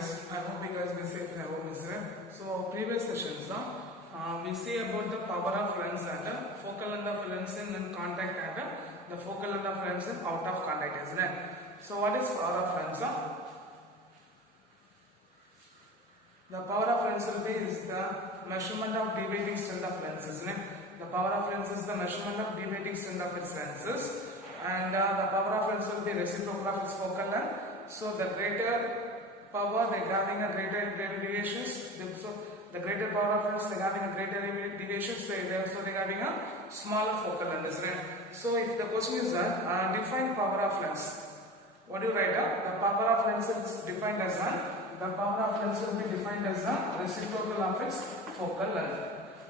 guys. I hope you guys be safe and home is there. So previous sessions, we see about the power of lens and focal length of lens in contact and the focal length of lens in out of contact, isn't it? So what is power of lens? The power of lens will be is the measurement of deviating strength of lens, isn't it? The power of lens is the measurement of deviating strength of its lenses, and the power of lens will be reciprocal of its focal length. So the greater power they are having a greater deviations. So the greater power of lens they are having a greater deviations. So they are having a smaller focal length, isn't it? So if the question is that define power of lens, what do you write up? The power of lens is defined as the power of lens will be defined as the reciprocal of its focal length.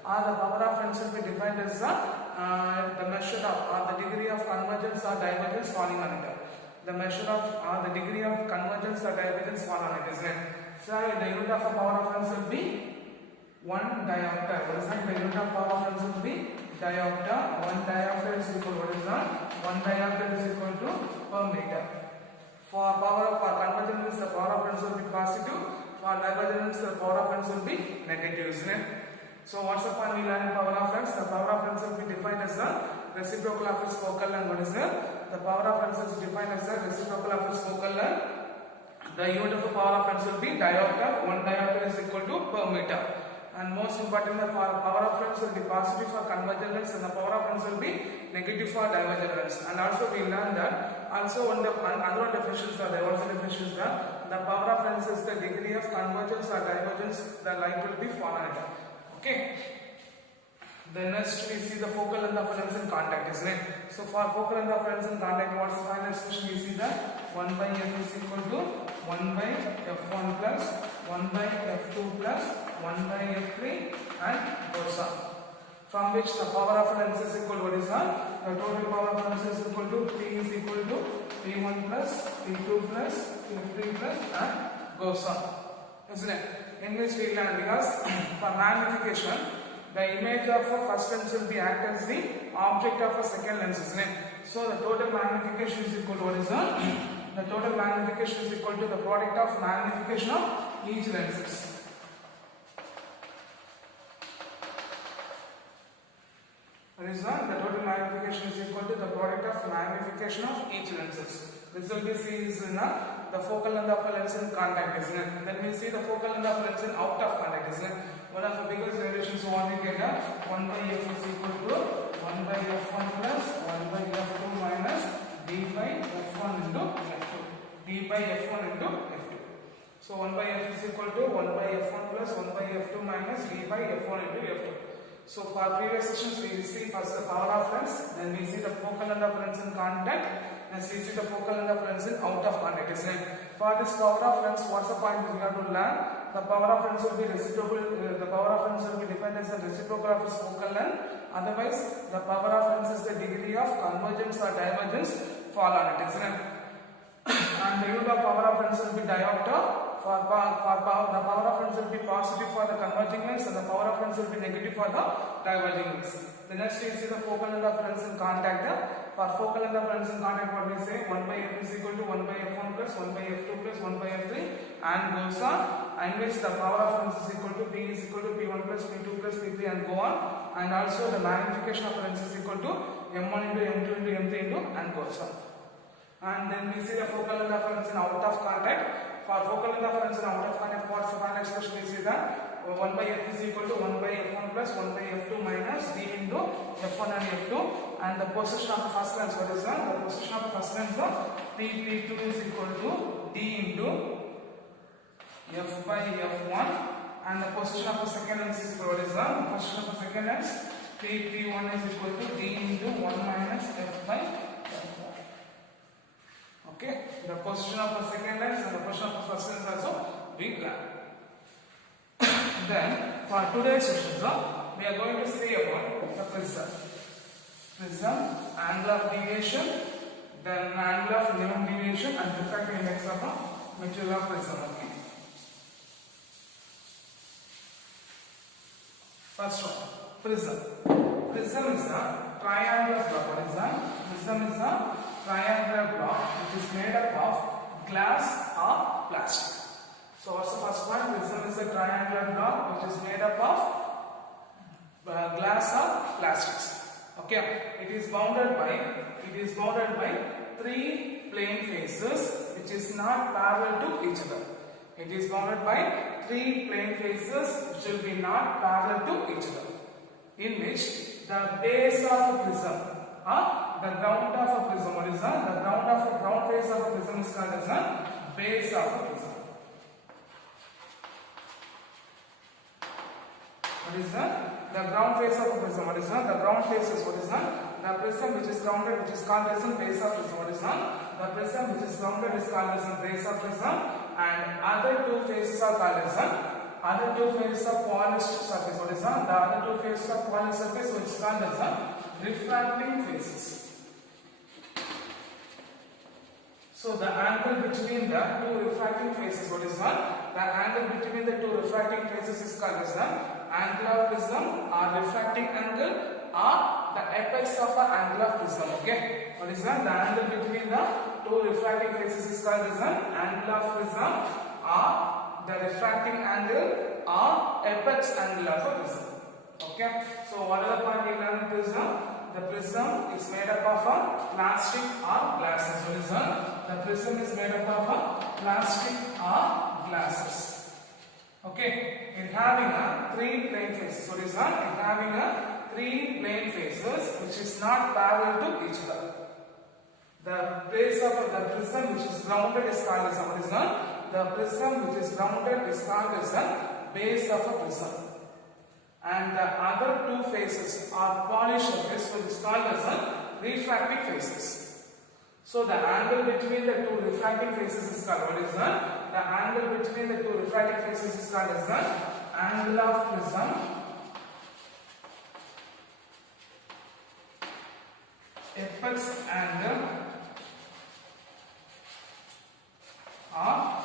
Or the power of lens will be defined as the measure of or the degree of convergence or divergence falling on it. The measure of or the degree of convergence or divergence fall on it, isn't it? So the unit of the power of lens will be 1 diopter. What is that? The unit of power of lens will be diopter. 1 diopter is equal to what is that? 1 diopter is equal to per meter. For power of convergence, the power of lens will be positive. For divergence, the power of lens will be negative, isn't it? So what's the point we learn in power of lens? The power of lens will be defined as the reciprocal of its focal length. What is that? The power of lens is defined as the reciprocal of its focal length. The unit of the power of lens will be diopter. 1 diopter is equal to per meter. And most important, the power of lens will be positive for convergent lens and the power of lens will be negative for divergent lens. And also we learned that also another definitions are there. Also definitions that the power of lens is the degree of convergence or divergence the light will be fallen. Okay. Then next we see the focal length of lens in contact, isn't it? So for focal length of lens in contact, what's the final expression? We see that 1 by f is equal to 1 by f1 plus 1 by f2 plus 1 by f3 and goes on. From which the power of lens is equal to what is that? The total power of lens is equal to P is equal to P1 plus P2 plus P3 plus and goes on. Isn't it? In which we learn because for magnification, the image of a first lens will be act as the object of a second lens, isn't it? So the total magnification is equal to what is that? The total magnification is equal to the product of magnification of each lenses. That is why the total magnification is equal to the product of magnification of each lenses. This will be seen is in the focal length of a lens in contact, isn't it? Then we see the focal length of a lens in out of contact, isn't it? One of the biggest relations what we get 1 by f is equal to 1 by f1 plus 1 by f2 minus d by f1 into f2. d by f1 into f2. So 1 by f is equal to 1 by f1 plus 1 by f2 minus d by f1 into f2. So for previous sessions we see first the power of lens, then we see the focal length of lens in contact, next we see the focal length of lens in out of contact, isn't it? For this power of lens, what's the point we have to learn? The power of lens will be reciprocal. The power of lens will be defined as the reciprocal of its focal length. Otherwise, the power of lens is the degree of convergence or divergence fall on it, isn't it? And the unit of power of lens will be diopter. The power of lens will be positive for the converging lens and the power of lens will be negative for the diverging lens. The next is the focal length of lens in contact. For focal length of lens in contact, what we say 1 by f is equal to 1 by f1 plus 1 by f2 plus 1 by f3 and goes on. In which the power of lens is equal to P is equal to P1 plus P2 plus P3 and go on. And also the magnification of lens is equal to M1 into M2 into M3 into and goes on. And then we see the focal length of lens in out of contact. For focal length of lens in out of contact, what's the final expression? We see that 1 by f is equal to 1 by f1 plus 1 by f2 minus d into f1 and f2. And the position of the first lens, what is that? The position of the first lens of P2 is equal to d into f by f1. And the position of the second lens is equal to what is that? The position of the second lens P1 is equal to d into 1 minus f by f1. Okay, the position of the second lens and the position of the first lens also we learn. Then for today's session, we are going to see about the prism. Prism, angle of deviation, then angle of minimum deviation and refractive index of a material of prism. Okay. First one, prism. Prism is a triangular block. What is that? Prism is a triangular block which is made up of glass or plastic. So what's the first point? Prism is a triangular block which is made up of glass or plastics. Okay, it is bounded by three plane faces which is not parallel to each other. It is bounded by three plane faces which will be not parallel to each other, in which the base of a prism, the ground of a prism, what is that? The ground face of a prism is called as the base of a prism. What is that? The ground face of a prism. What is that? The ground faces. What is that? The prism which is grounded, which is called as the base of prism. What is that? The prism which is grounded is called as the base of prism, and other two faces are called as the other two faces of polished surface. What is that? The other two faces of polished surface which is called as the refracting faces. So the angle between the two refracting faces, what is that? The angle between the two refracting faces is called as the angle of prism or refracting angle or the apex of the angle of prism. Okay, what is that? The angle between the two refracting faces is called as the angle of prism or the refracting angle or apex angle of a prism. Okay, so what are the point we learned in prism? The prism is made up of a plastic or glasses. What is that? The prism is made up of a plastic or glasses. Okay, in having a three plane faces. What is that? In having a three plane faces which is not parallel to each other. The base of the prism which is rounded is called as what is that? The prism which is rounded is called as the base of a prism. And the other two faces are polished surface which is called as the refracting faces. So the angle between the two refracting faces is called, what is that? The angle between the two refracting faces is called as the angle of prism apex angle or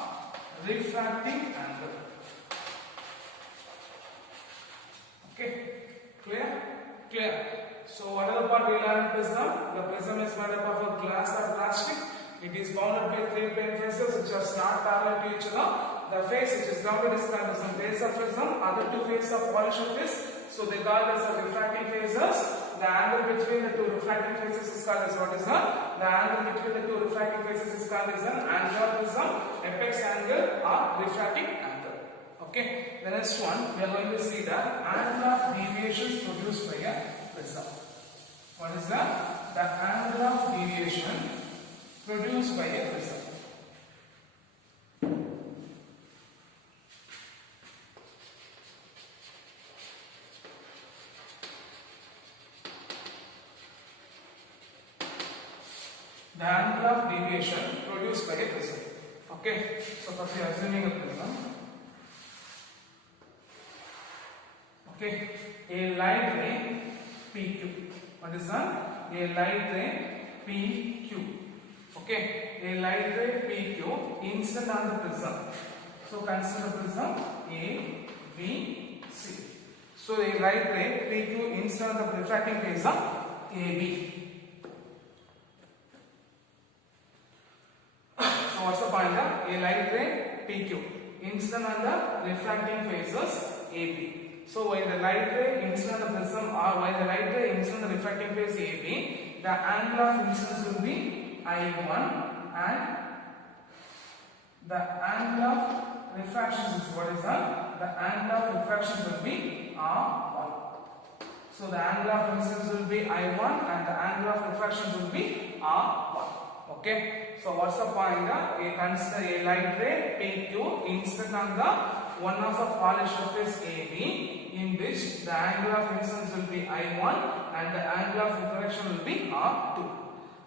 refracting angle. Okay, clear? Clear. So what are the part we learned in prism? The prism is made up of a glass or plastic. It is bounded by three plane faces which are not parallel to each other. The face which is grounded is called as the base of prism. Other two faces are polished surface, so they called as the refracting phases. The angle between the two refracting faces is called as what is that? The angle between the two refracting faces is called as an angle of prism, apex angle or refracting angle. Okay, the next one we are going to see the angle of deviations produced by a prism. What is that? The angle of deviation produced by a prism. The angle of deviation produced by a prism. Okay, so first we are assuming a prism. Okay, a light ray PQ. What is that? A light ray PQ. Okay, a light ray PQ incident on the prism. So consider prism A, B, C. So a light ray PQ incident on the refracting phase of AB. So what's the point? A light ray PQ incident on the refracting phases AB. So while the light ray incident on the prism or while the light ray incident on the refracting phase AB, the angle of incidence will be I1 and the angle of refraction is what is that? The angle of refraction will be R1. So the angle of incidence will be I1 and the angle of refraction will be R1. Okay. So what's the point? Consider a light ray PQ incident on the one of the polished surface AB, in which the angle of incidence will be I1 and the angle of refraction will be R2.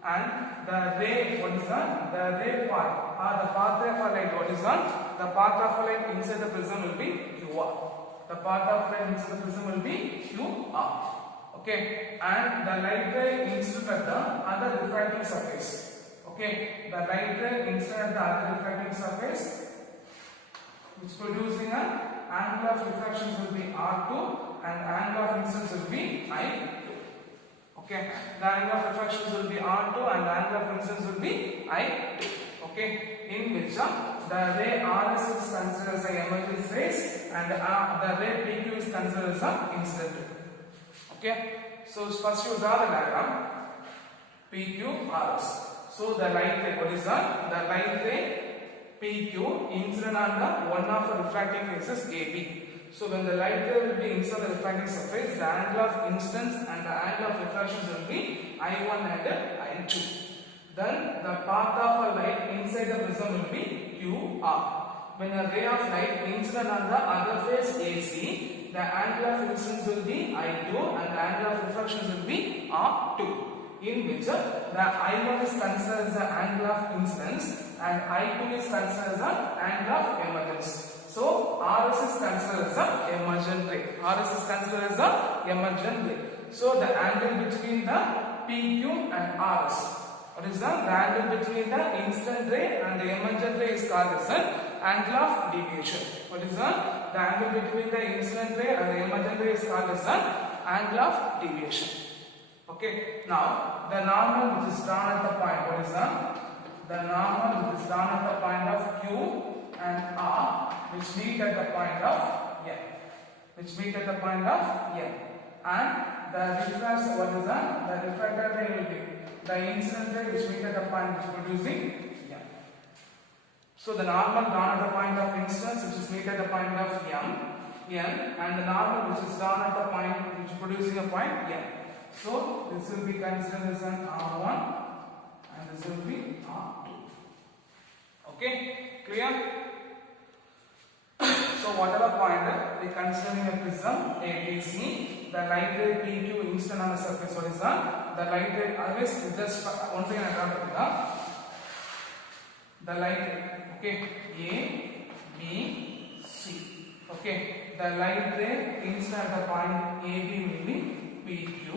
And the ray, what is that? The ray path or the pathway of a light, what is that? The path of a light inside the prism will be QR. The path of light inside the prism will be QR. Okay, and the light ray incident at the other refracting surface. Okay, the light ray incident at the other refracting surface, which producing an angle of refraction will be R2 and angle of incidence will be I2. Okay, the angle of refraction will be R2 and the angle of incidence will be I2. Okay. Okay, in which the ray RS is considered as an emergence rays and the ray PQ is considered as an incident ray. Okay, so first you draw the diagram PQ RS. So the light ray, what is that? The light ray PQ incident on the one of the refracting faces AB. So when the light ray will be inside the refracting surface, the angle of incidence and the angle of refraction will be I1 and I2. Then the path of a light inside the prism will be QR. When a ray of light incident on the other face AC, the angle of incidence will be I2 and the angle of refraction will be R2. In which the I1 is considered as the angle of incidence and I2 is considered as the angle of emergence. So RS is considered as the emergent ray. RS is considered as the emergent ray. So the angle between the PQ and RS. What is the angle between the incident ray and the emergent ray is called as the angle of deviation. What is the angle between the incident ray and the emergent ray is called as the angle of deviation. Okay, now the normal which is drawn at the point, what is the normal which is drawn at the point of Q and R which meet at the point of N. Which meet at the point of N. And the difference, what is the refracted ray will be the incident ray which meet at the point which is producing N. So the normal drawn at the point of incidence which is meet at the point of N and the normal which is drawn at the point which is producing a point N. So this will be considered as an R1 and this will be R2. Okay, clear? So whatever point we considering a prism ABC, the light ray PQ incident on the surface, what is that? The light ray, always just once again I draw the light ray, okay, A, B, C. Okay, the light ray incident at the point AB will be PQ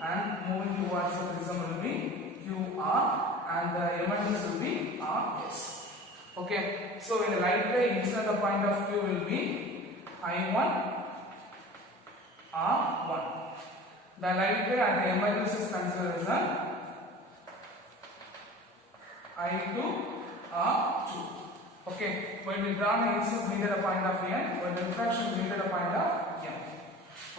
and moving towards the prism will be QR and the emergence will be RS. Okay, so when the light ray incident at the point of Q will be I1, R1. The light ray at the emergence is considered as a I2, R2. Okay, when we draw the incidence meet at the point of N, when the refraction meet at the point of N.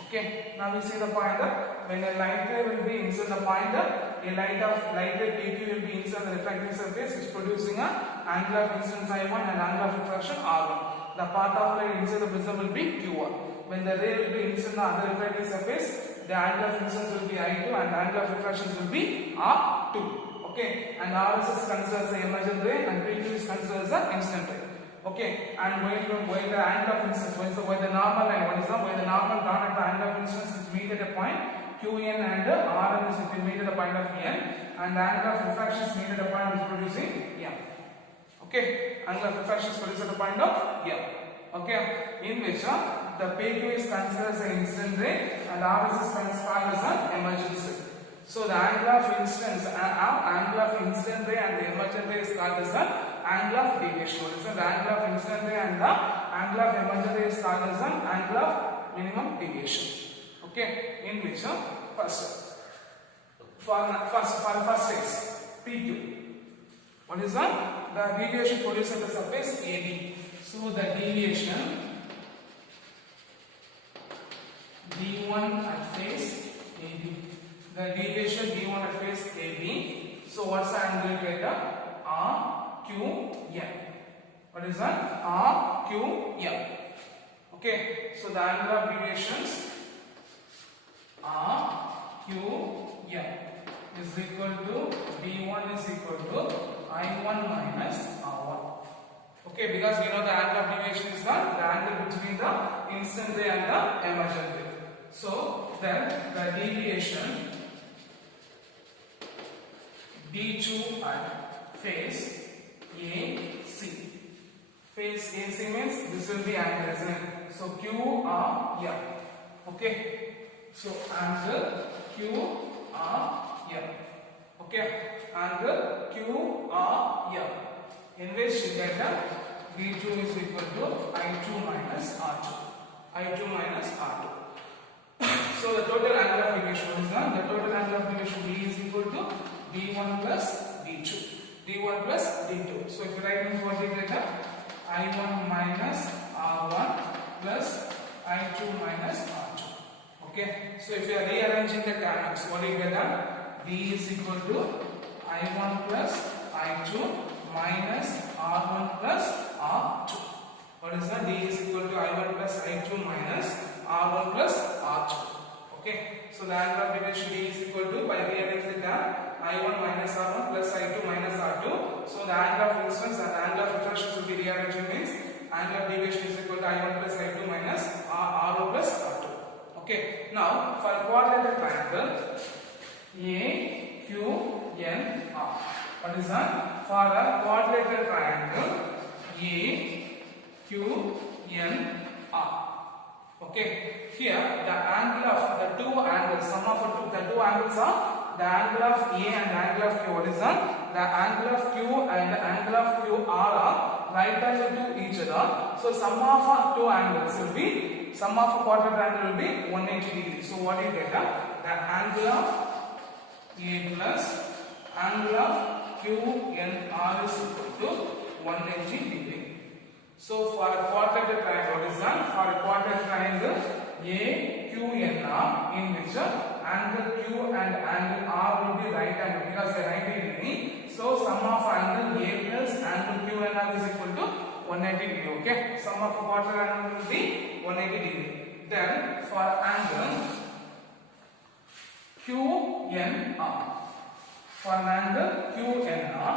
Okay, now we see the pointer. When a light ray will be inside the pointer, a light ray PQ will be inside the refracting surface, which is producing a angle of incidence I1 and angle of refraction R1. The path of light inside the prism will be QR. When the ray will be inside the other refracting surface, the angle of incidence will be I2 and the angle of refraction will be R2. Okay, and RS is considered as the emergent ray and PQ is considered as the incident ray. Okay, and when the angle of incidence, when the normal line, what is that? When the normal drawn at the angle of incidence is meet at a point, QN and RN is meet at the point of N, and the angle of refraction is meet at the point which is producing M. Okay, angle of refraction is produced at the point of M. Okay, in which the PQ is considered as an incident ray and RS is considered as an emergence ray. So the angle of incidence, angle of incident ray and the emergent ray is called as the angle of deviation. What is the angle of incident ray and the angle of emergent ray is called as the angle of minimum deviation. Okay, in which first case PQ. What is that? The deviation produced at the surface AB. So the deviation D1 at face AB. The deviation D1 at face AB. So what's the angle you get? RQM. What is that? RQM. Okay, so the angle of deviations RQM is equal to D1 is equal to I1 minus R1. Okay, because we know the angle of deviation is the angle between the incident ray and the emergent ray. So then the deviation D2 at phase AC. Phase AC means this will be angle, isn't it? So QRM. Okay. So angle QRM. Okay. Angle QRM. In which you get the D2 is equal to I2 minus R2. I2 minus R2. So the total angle of deviation is the total angle of deviation D is equal to D1 plus D2. d1 plus d2. So if you write means what you get I1 minus R1 plus I2 minus R2. Okay. So if you are rearranging the terms, what do you get? D is equal to I1 plus I2 minus R1 plus R2. What is that? D is equal to I1 plus I2 minus R1 plus R2. Okay. So the angle of deviation D is equal to, by rearranging the term, I1 minus R1 plus I2 minus R2. So the angle of instance and the angle of reflection should be rearranging, means angle of deviation is equal to I1 plus I2 minus R1 plus R2. Okay. Now for a quadrilateral triangle A, Q, N, R. What is that? For a quadrilateral triangle A, Q, N, R. Okay. Here the angle of the two angles, sum of the two angles are the angle of A and the angle of Q. What is that? The angle of Q and the angle of Q are right angle to each other. So sum of two angles will be, sum of a quadrilateral angle will be 180 degrees. So what do you get? The angle of A plus angle of Q N R is equal to 180 degree. So for a quadrilateral triangle, what is that? For a quadrilateral triangle A, Q, N, R, in which angle Q and angle R will be right angle because they are 90 degree. So sum of angle A plus angle Q and R is equal to 180 degree. Okay. Sum of a quadrilateral angle will be 180 degree. Then for angle Q, N, R. For an angle Q, N, R.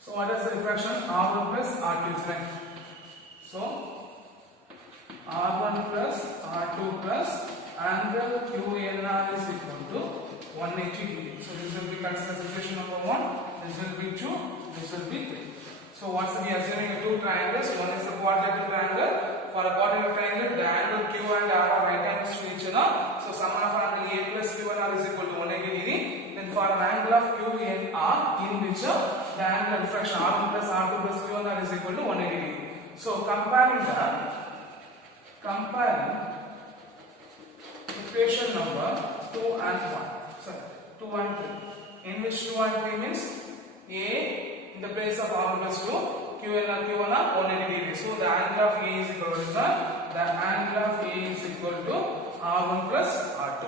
So what is the reflection? R1 plus R2 is right. So R1 plus R2 plus angle QNR is equal to 180 degree. So this will be considered equation number 1, this will be 2, this will be 3. So what's we are assuming two triangles, one is the quadrilateral triangle. For a quadrilateral triangle, the angle Q and R are right angles to each other. So sum of angle A plus Q and R is equal to 180 degree. Then for an angle of Q and R, in which the angle of refraction R1 plus R2 plus Q and R is equal to 180 degree. So comparing equation number 2 and 1. Sorry, 2 and 3. In which 2 and 3 means A in the place of R1 plus 2, Q and R 180 degree. So the angle of A is equal to the angle of A is equal to R1 plus R2.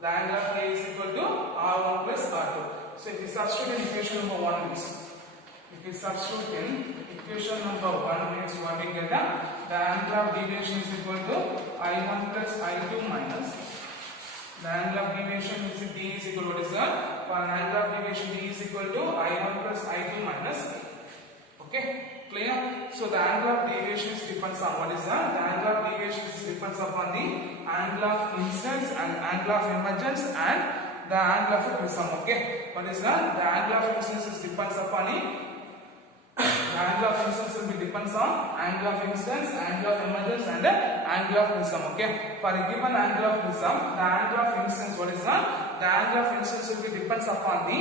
The angle of A is equal to R1 plus R2. So if you substitute in equation number 1 means, if you substitute in equation number 1 means what we get, the angle of deviation is equal to I1 plus I2 minus the angle of deviation is D is equal to, what is that? For an angle of deviation D is equal to I1 plus I2 minus A. Okay, clear? So the angle of deviation depends on, what is that? The angle of deviation depends upon the angle of incidence and angle of emergence and the angle of a prism. Okay, what is that? The angle of incidence depends upon the angle of incidence will be depends on angle of incidence, angle of emergence and angle of prism. Okay, for a given angle of prism, the angle of incidence, what is that? The angle of incidence will be depends upon the,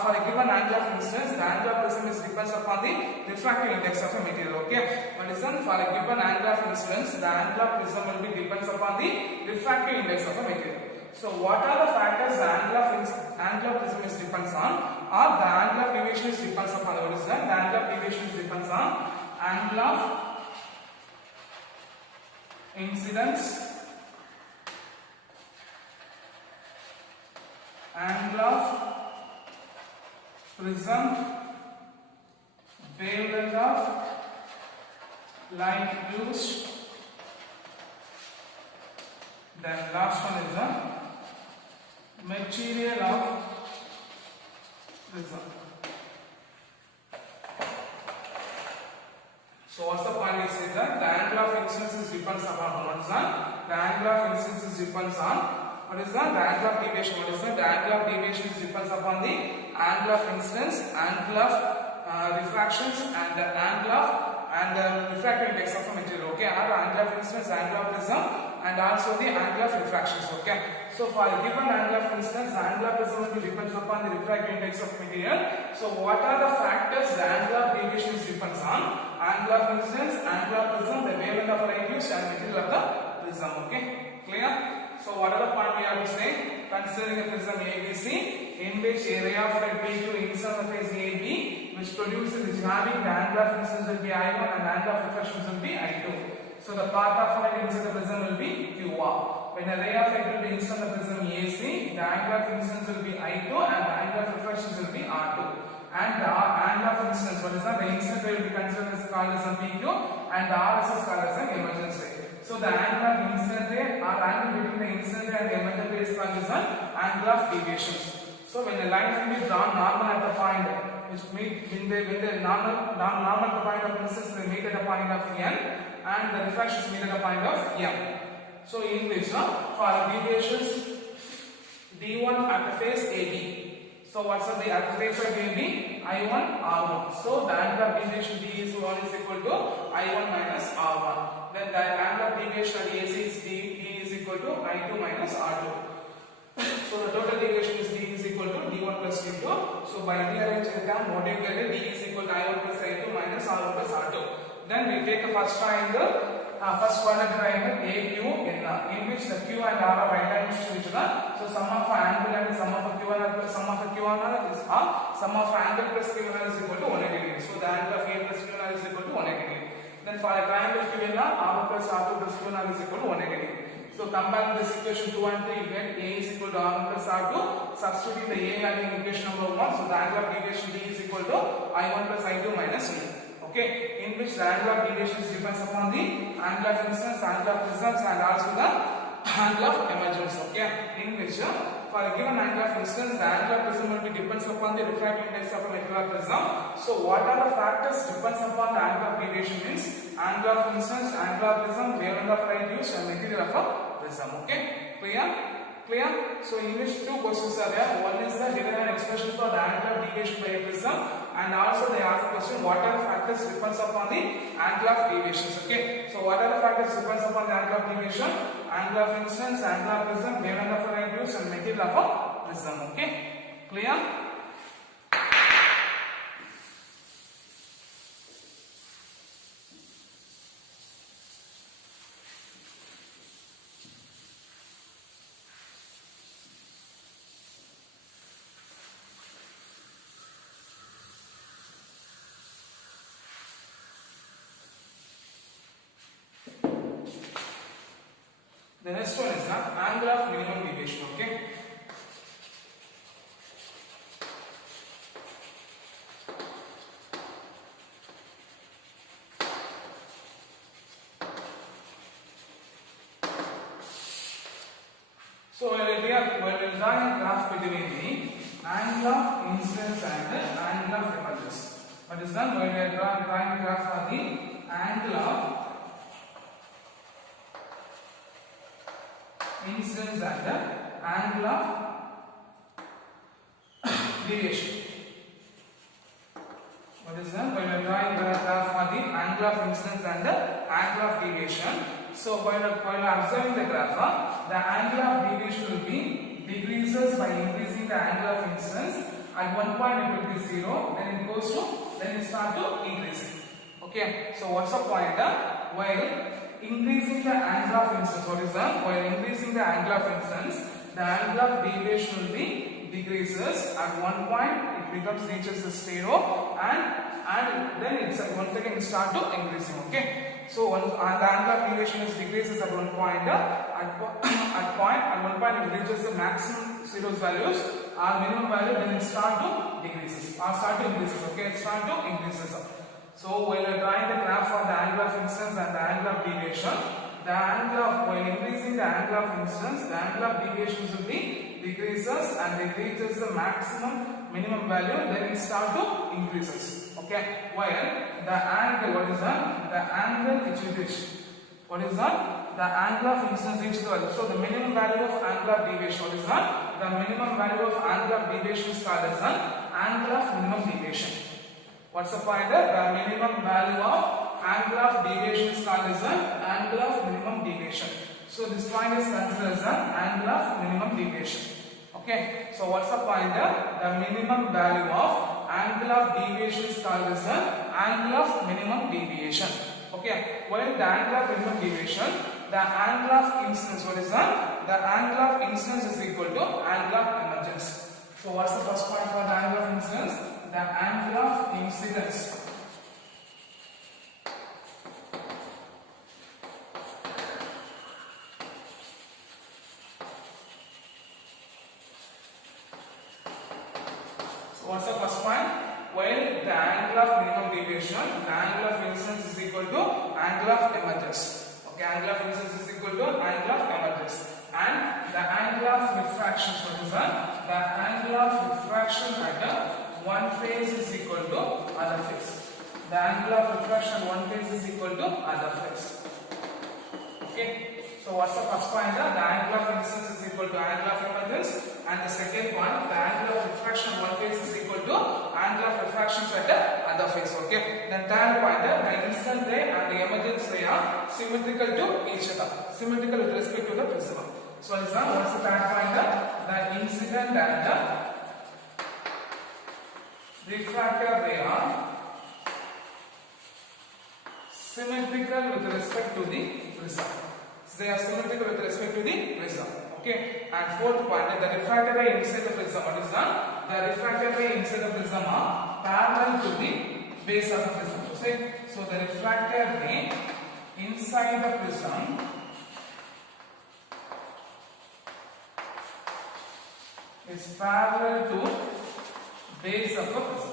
for a given angle of incidence, the angle of prism is depends upon the refractive index of a material. Okay, what is that? For a given angle of incidence, the angle of prism will be depends upon the refractive index of a material. So what are the factors the angle of prism is depends on, or the angle of deviation is depends upon? What is that? The angle of deviation is depends on angle of incidence, angle of prism, wavelength of light used, then last one is the material of prism. So what's the point is that the angle of incidence is depends upon, what is that? The angle of incidence is depends on, what is that? The angle of deviation. What is that? The angle of deviation is depends upon the angle of incidence, angle of refractions and the angle of refractive index of a material. Okay, or angle of incidence, angle of prism and also the angle of refractions. Okay, so for a given angle of incidence, the angle of prism will depends upon the refractive index of material. So what are the factors the angle of deviation is depends on? Angle of incidence, angle of prism, the wavelength of light used and material of the prism. Okay, clear? So what are the point we have to say? Considering a prism ABC in in which area of light P2 incident on the face AB, which produces which having the angle of incidence will be I1 and the angle of reflection will be I2. So the path of light inside the prism will be QR. When a ray of light will be inside the prism AC, the angle of incidence will be I2 and the angle of reflection will be R2. And the angle of incidence, what is that? The incident ray will be considered as called as a PQ and the RS is called as an emergence ray. So the angle of incident ray or angle between the incident ray and the emergent ray is called as an angle of deviations. So when a line will be drawn normal at the point, which meet when the normal at the point of incidence, they meet at the point of N and the refractions meet at the point of M. So in which for deviations D1 at the face AB. So what's the at the face of AB? I1 R1. So the angle of deviation D is equal to I1 minus R1. Then the angle of deviation at AC is D is equal to I2 minus R2. So the total deviation is D is equal to D1 plus D2. So by rearranging the term, what do you get? D is equal to I1 plus I2 minus R1 plus R2. Then we take the first triangle. First quadrant triangle AQN, in which the Q and R are right angles to each other. So sum of angle and sum of QNR plus sum of QNR is sum of angle plus QNR is equal to 180 degrees. So the angle of A plus QNR is equal to 180 degrees. Then for a triangle QNR, R plus R2 plus QNR is equal to 180 degrees. So comparing this equation 2 and 3, you get A is equal to R1 plus R2. Substituting the A value in equation number 1. So the angle of deviation D is equal to I1 plus I2 minus E. Okay, in which the angle of deviation depends upon the angle of incidence, angle of prisms, and also the angle of emergence. Okay, in which for a given angle of incidence, the angle of prism will be depends upon the refractive index of a material prism. So what are the factors depends upon the angle of deviation means angle of incidence, angle of prism, wavelength of light used, and material of a prism. Okay, clear? Clear? So in which two questions are there. One is the given an expression for the angle of deviation by a prism, and also they ask the question what are the factors depends upon the angle of deviations. Okay, so what are the factors depends upon the angle of deviation? Angle of incidence, angle of prism, wavelength of light used, and material of a prism. Okay, clear? The next one is the angle of minimum deviation. Okay. So we are drawing a graph between the angle of incidence and the angle of emergence. What is done? We are drawing a graph for the angle of incidence and the angle of deviation. What is that? When we are drawing the graph for the angle of incidence and the angle of deviation. So while observing the graph, the angle of deviation will be decreases by increasing the angle of incidence. At one point it will be 0, then it starts to increase. Okay. So what's the point? While increasing the angle of incidence, what is that? While increasing the angle of incidence, the angle of deviation will be decreases. At one point it reaches the 0, and then it's once again it start to increasing. Okay. So the angle of deviation is decreases at one point. At one point it reaches the maximum zeros values or minimum value, then it start to decreases or start to increases. Okay, it start to increases. So while drawing the graph for the angle of incidence and the angle of deviation, while increasing the angle of incidence, the angle of deviation will be decreases and it reaches the maximum minimum value, then it start to increases. Okay, while the angle, what is that? The angle which will reach, what is that? The angle of incidence reaches the value. So the minimum value of angle of deviation, what is that? The minimum value of angle of deviation is called as an angle of minimum deviation. What's the point? The minimum value of angle of deviation is called as an angle of minimum deviation. So this point is considered as an angle of minimum deviation. Okay. So what's the point? The minimum value of angle of deviation is called as an angle of minimum deviation. Okay. While the angle of minimum deviation, the angle of incidence, what is that? The angle of incidence is equal to angle of emergence. So what's the first point for the angle of incidence? The angle of incidence. So what's the first point? While the angle of minimum deviation, the angle of incidence is equal to angle of emergence. Okay, angle of incidence is equal to angle of emergence. And the angle of refraction, so this is the angle of refraction at one phase is equal to other phase. The angle of refraction at one phase is equal to other phase. Okay. So what's the first point? The angle of incidence is equal to angle of emergence, and the second point, the angle of refraction at one phase is equal to angle of refraction at the other phase. Okay. Then third point, the incident ray and the emergence ray are symmetrical to each other, symmetrical with respect to the prism. So what's the third point? The incident and the refractor ray are symmetrical with respect to the prism. So they are symmetrical with respect to the prism. Okay. And fourth point, the refractor ray inside the prism. What is that? The refractor ray inside the prism are parallel to the base of the prism. So the refractor ray inside the prism is parallel to base of the prism.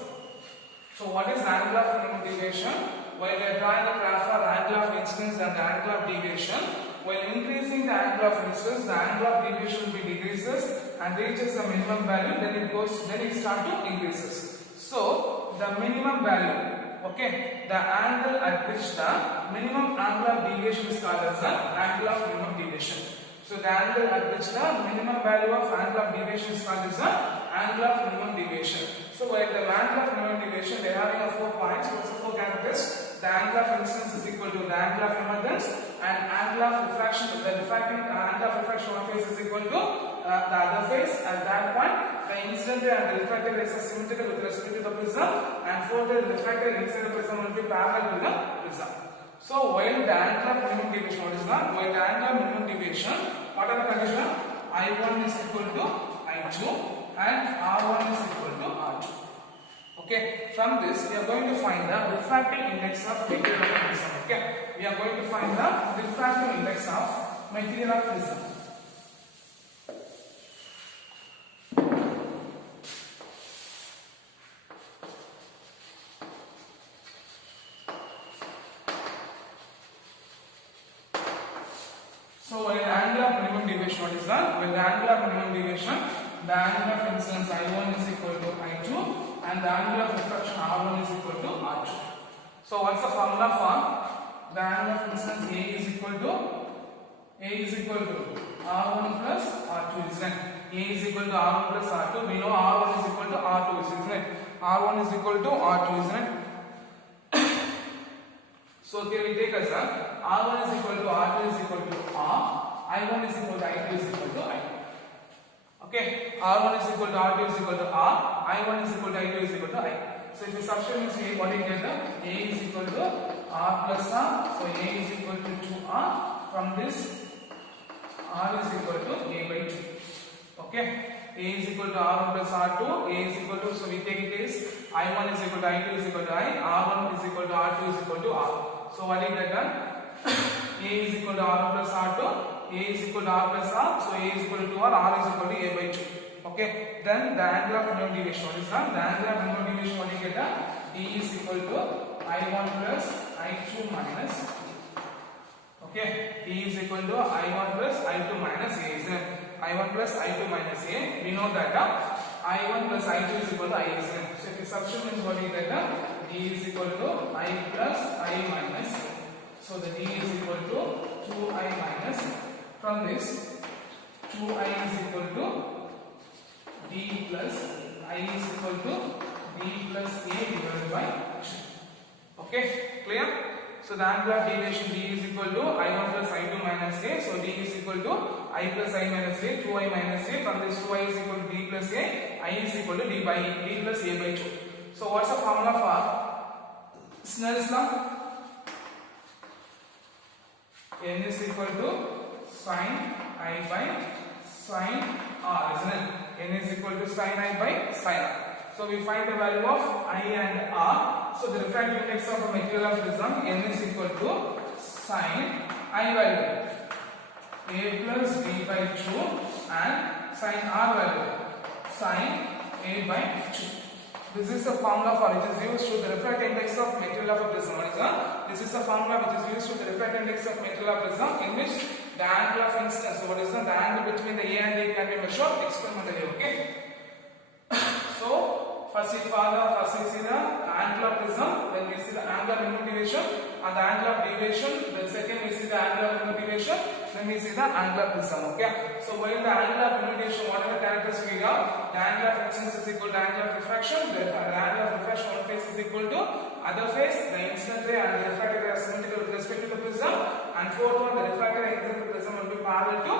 So what is angle of minimum deviation? While we are drawing the graph for angle of incidence and the angle of deviation, while increasing the angle of incidence, the angle of deviation will be decreases and reaches the minimum value, then it starts to increases. So the minimum value, okay, the angle at which the minimum angle of deviation is called as the angle of minimum deviation. So the angle at which the minimum value of angle of deviation is called as the angle of minimum deviation. So while the angle of minimum deviation, they are having 4 points. What's the 4 characteristics? The angle of incidence is equal to the angle of emergence, and angle of refraction, the refracting angle of refraction one phase is equal to the other phase. At that point, the incident ray and the refracted rays are symmetrical with respect to the prism, and fourth, the refracted inside the prism will be parallel to the prism. So while the angle of minimum deviation, what is that? While the angle of minimum deviation, what are the conditions? I1 is equal to I2 and R1 is equal to R2. Okay, from this we are going to find the refractive index of material of prism. Okay, we are going to find the refractive index of material of prism. So while the angle of minimum deviation, what is that? With the angle of minimum deviation, the angle of incidence I1 is equal to I2 and the angle of refraction R1 is equal to R2. So what's the formula for the angle of incidence? A is equal to R1 plus R2, isn't it? A is equal to R1 plus R2. We know R1 is equal to R2, isn't it? R1 is equal to R2, isn't it? So here we take as R1 is equal to R2 is equal to R, I1 is equal to I2 is equal to I. Okay, R1 is equal to R2 is equal to R, I1 is equal to I2 is equal to I. So if you substitute A, what do you get? A is equal to R plus R, so A is equal to 2R. From this, R is equal to A by 2. Okay, A is equal to R1 plus R2, A is equal to, so we take it as I1 is equal to I2 is equal to I, R1 is equal to R2 is equal to R. So what is that? A is equal to R1 plus R2, A is equal to R plus R, so A is equal to 2R, R is equal to A by 2. Okay, then the angle of minimum deviation, what is that? The angle of minimum deviation, what do you get? D is equal to I1 plus I2 minus, okay, D is equal to I1 plus I2 minus A, isn't it? I1 plus I2 minus A, we know that I1 plus I2 is equal to I, isn't it? So if you substitute, what do you get? D is equal to I plus I minus A. So the D is equal to 2I minus A. From this, 2I is equal to D plus I is equal to D plus A divided by 2. Okay, clear? So the angle of deviation D is equal to I1 plus I2 minus A. So D is equal to I plus I minus A, 2I minus A. From this 2I is equal to D plus A, I is equal to D plus A by 2. So what's the formula for Snell's law? N is equal to sine I by sine R, isn't it? n is equal to sin I by sin r. So we find the value of I and r. So the refractive index of a material of prism n is equal to sin I value a plus b by 2 and sin r value sin a by 2. This is the formula for it is used to the refractive index of material of a prism. This is the formula which is used to the refractive index of material of prism, in which the angle of incidence, what is the angle between the A and A, can be measured experimentally. Okay. So first we see the angle of prism, then we see the angle of minimum deviation and the angle of deviation. Then second we see the angle of minimum deviation, then we see the angle of prism. Okay. So while the angle of minimum deviation, what are the characteristics we have? The angle of incidence is equal to angle of refraction. The angle of refraction one face is equal to other face. The incident ray and the refracted ray are symmetrical with respect to the prism. And fourth one, the refracted ray and the prism will be parallel to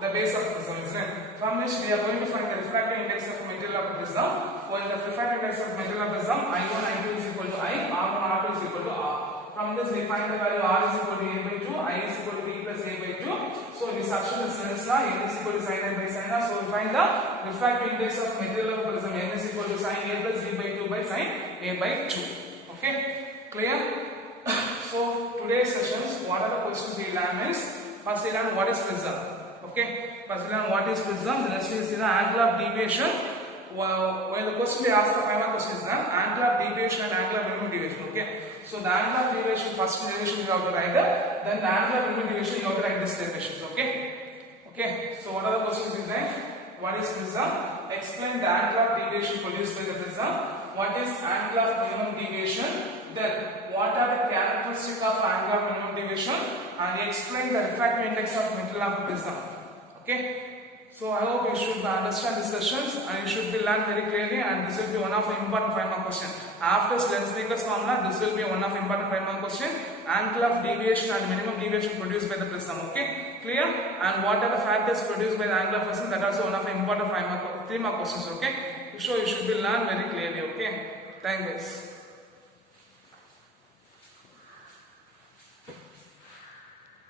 the base of the prism. From which we are going to find the refractive index of the material of the prism. While the refractive index of the material of the prism, I1, I2 is equal to I, R1, R2 is equal to R. From this we find the value R is equal to A by 2, I is equal to B plus A by 2. So we substitute the Snell's law, N is equal to sin I by sin R. So we find the refractive index of material of the prism, N is equal to sin A plus B by 2 by sin A by 2. Okay, clear? So today's sessions, what are the questions we learn is, first we learn what is prism. Okay, first we learn what is prism, then next we see the angle of deviation. While the question we ask the final question is the angle of deviation and angle of minimum deviation. Okay, so the angle of deviation, first derivation you have to write it, then the angle of minimum deviation you have to write this derivations. Okay, so what are the questions is that, what is prism? Explain the angle of deviation produced by the prism. What is angle of minimum deviation? Then what are the characteristics of angle of minimum deviation? And explain the refractive index of material of the prism. Okay. So I hope you should understand the sessions and you should be learned very clearly, and this will be one of the important 5 mark question. After Lensmaker's formula, this will be one of the important 5 mark question. Angle of deviation and minimum deviation produced by the prism. Okay, clear? And what are the factors produced by the angle of prism? That also one of the important 3 mark questions. Okay, so you should be learned very clearly. Okay, thank you guys.